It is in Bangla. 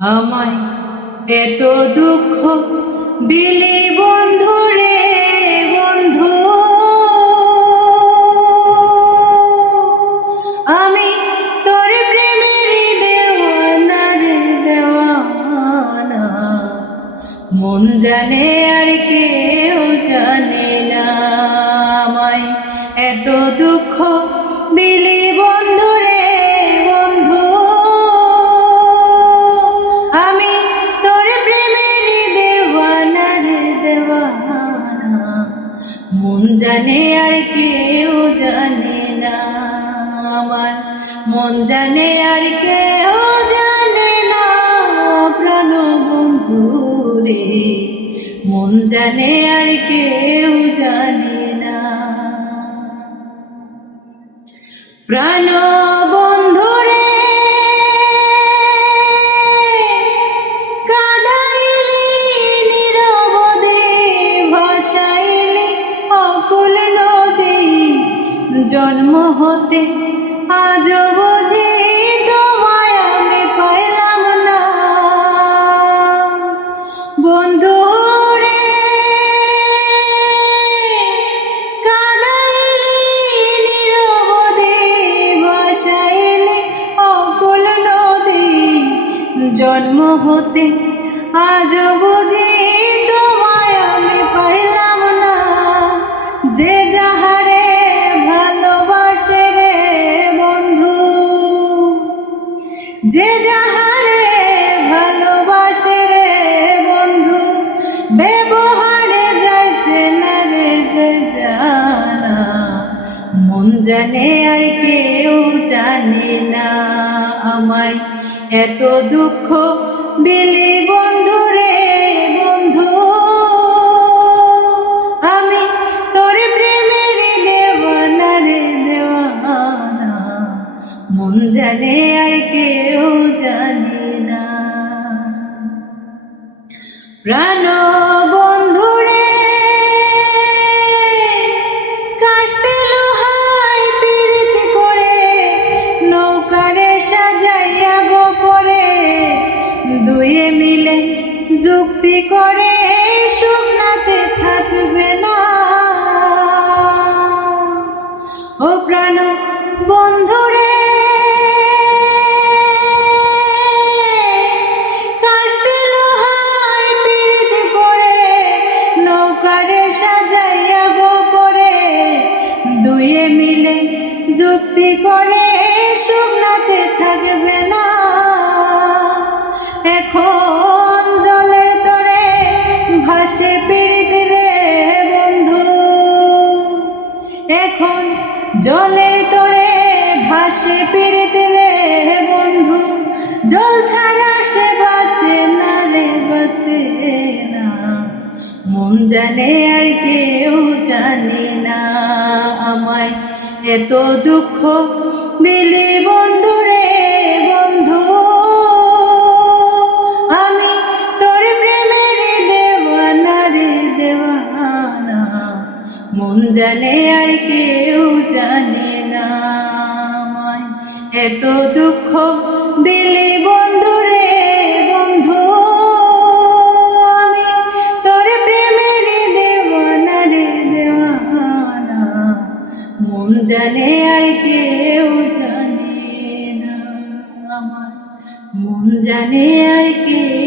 আমায় এত দুঃখ দিলি বন্ধু রে বন্ধু, আমি তোর প্রেমের দেওয়ানা রে দেওয়ানা। মন জানে আর কেউ জানে না, আমায় এত দুঃখ দিলি বন্ধু রে বন্ধু, আমি তোর প্রেমের দেওয়ানা রে দেওয়ানা। মন জানে আর কেউ জানে না, আমার মন জানে আর কেউ জানে না। প্রাণ বন্ধু রে মন জানে আর কেউ জানে না। প্রাণ বন্ধু রে কাঁদাইলি নীরবদে, ভাসাইলি অকুল নদী। জন্ম হতে আজ বুঝি তোমায় আমি পাইলাম না বন্ধু রে। কাঁদাইলি নীরবদে, ভাসাইলি অকুল নদী। জন্ম হতে আজ বুঝি তোমায় আমি পাইলাম না। যে যাহারে ভালোবাসে রে বন্ধু, যে যাহারে ভালোবাসে রে বন্ধু, ব্যবহারে যাইছে না রে যে জানা। মন জানে আর কেউ জানে না, আমায় এত দুঃখ দিলি বন্ধু রে বন্ধু, আমি তোর প্রেমের দেওয়ানা রে দেওয়ানা। মন জানে আর কেউ জানে না। প্রাণ বন্ধু রে কাস্তে লোহায় পীড়িত করে, নৌকারে সাজাইয়া গোপরে। দুয়ে মিলে যুক্তি করে শুকনাতে থাকবে না। ও প্রাণ বন্ধু রে কাস্তে লোহায় পীড়িত করে, নৌকারে সাজাইয়া গোপরে। দুয়ে মিলে যুক্তি করে শুকনাতে থাকবে না। এখন জলের তরে ভাসে পীড়িত রে বন্ধু, এখন জলের তরে ভাসে পীড়িত রে বন্ধু। জল ছাড়া সে বাঁচে না রে বাঁচে না। মন জানে আর কেউ জানে না, আমায় এত দুঃখ দিলি বন্ধু রে বন্ধু, আমি তোর প্রেমের দেওয়ানা রে দেওয়ানা। মন জানে আর কেউ জানে না, আমায় এত দুঃখ দিলি বন্ধু রে বন্ধু, আমি তোর প্রেমের দেওয়ানা রে দেওয়ানা। মন জানে আর কেউ জানে না, আমার মন জানে আর কেউ